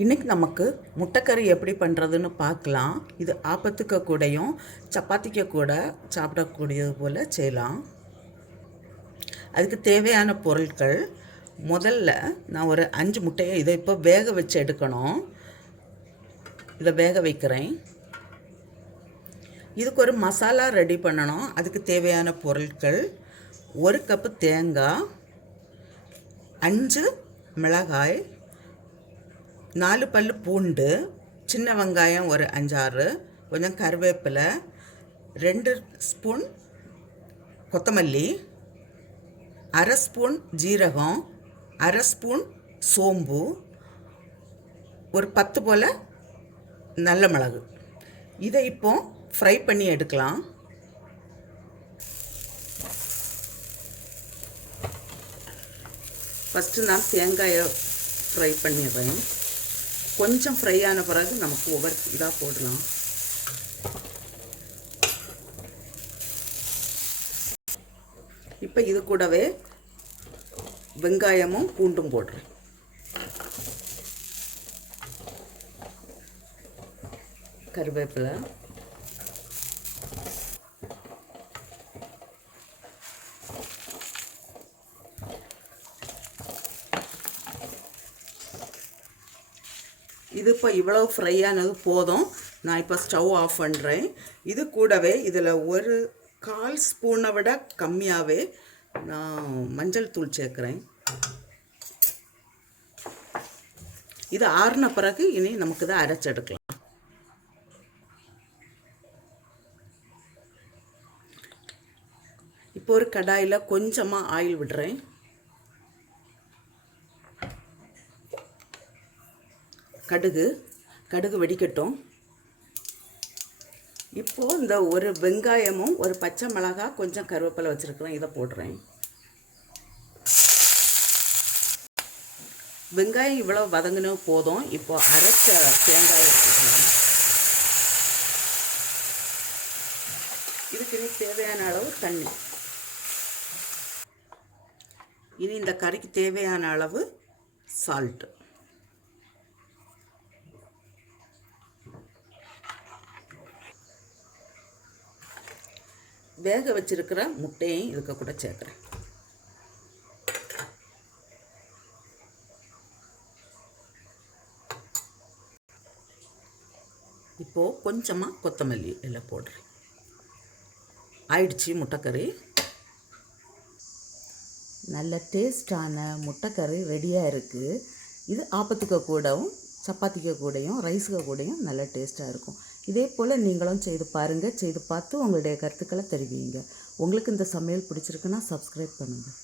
இன்றைக்கி நமக்கு முட்டைக்கறி எப்படி பண்ணுறதுன்னு பார்க்கலாம். இது ஆப்பத்துக்கு கூடயும் சப்பாத்திக்கு கூட சாப்பிடக்கூடியது போல் செய்யலாம். அதுக்கு தேவையான பொருட்கள், முதல்ல நான் ஒரு 5 முட்டையை இதை இப்போ வேக வச்சு எடுக்கணும். இதை வேக வைக்கிறேன். இதுக்கு ஒரு மசாலா ரெடி பண்ணணும். அதுக்கு தேவையான பொருட்கள், 1 கப்பு தேங்காய், 5 மிளகாய், 4 பல் பூண்டு, சின்ன வெங்காயம் ஒரு 5-6, கொஞ்சம் கருவேப்பிலை, 2 ஸ்பூன் கொத்தமல்லி, 1/2 ஸ்பூன் ஜீரகம், 1/2 ஸ்பூன் சோம்பு, ஒரு 10 போல் நல்ல மிளகு. இதை இப்போ ஃப்ரை பண்ணி எடுக்கலாம். ஃபஸ்ட்டு நான் தேங்காயை ஃப்ரை பண்ணிடுறேன். கொஞ்சம் ஃப்ரை ஆன பிறகு நமக்கு ஒவ்வொரு இதாக போடலாம். இப்போ இது கூடவே வெங்காயமும் பூண்டும் போடுறேன். கருவேப்பிலை, இது இப்போ இவ்வளோ ஃப்ரை ஆனது போதும். நான் இப்போ ஸ்டவ் ஆஃப் பண்ணுறேன். இது கூடவே இதில் ஒரு 1/4 ஸ்பூனை விட கம்மியாகவே நான் மஞ்சள் தூள் சேர்க்குறேன். இது ஆறின பிறகு இனி நமக்கு இதை அரைச்செடுக்கலாம். இப்போ ஒரு கடாயில் கொஞ்சமாக ஆயில் விடுறேன். கடுகு வெடிக்கட்டும். இப்போது இந்த ஒரு வெங்காயமும் ஒரு பச்சை மிளகாய் கொஞ்சம் கருவேப்பிலை வச்சுருக்கிறேன், இதை போடுறேன். வெங்காயம் இவ்வளோ வதங்கினோ போதும். இப்போ அரைச்ச தேங்காயை போடுறேன். இதுக்கு இனி தேவையான அளவு தண்ணி. இனி இந்த கறிக்கு தேவையான அளவு சால்ட்டு. வேக வச்சிருக்கிற முட்டையும் இதுக்கு கூட சேர்க்குறேன். இப்போது கொஞ்சமாக கொத்தமல்லி எல்லாம் போடுறேன். ஆயிடுச்சு முட்டைக்கறி. நல்ல டேஸ்டான முட்டைக்கறி ரெடியாக இருக்குது. இது ஆப்பத்துக்கு கூடவும் சப்பாத்திக்கு கூடயும் ரைஸுக்கு கூடயும் நல்ல டேஸ்ட்டாக இருக்கும். இதே போல் நீங்களும் செய்து பாருங்கள். செய்து பார்த்து உங்களுடைய கருத்துக்களை தெரிவிங்க. உங்களுக்கு இந்த சமையல் பிடிச்சிருக்குன்னா சப்ஸ்கிரைப் பண்ணுங்கள்.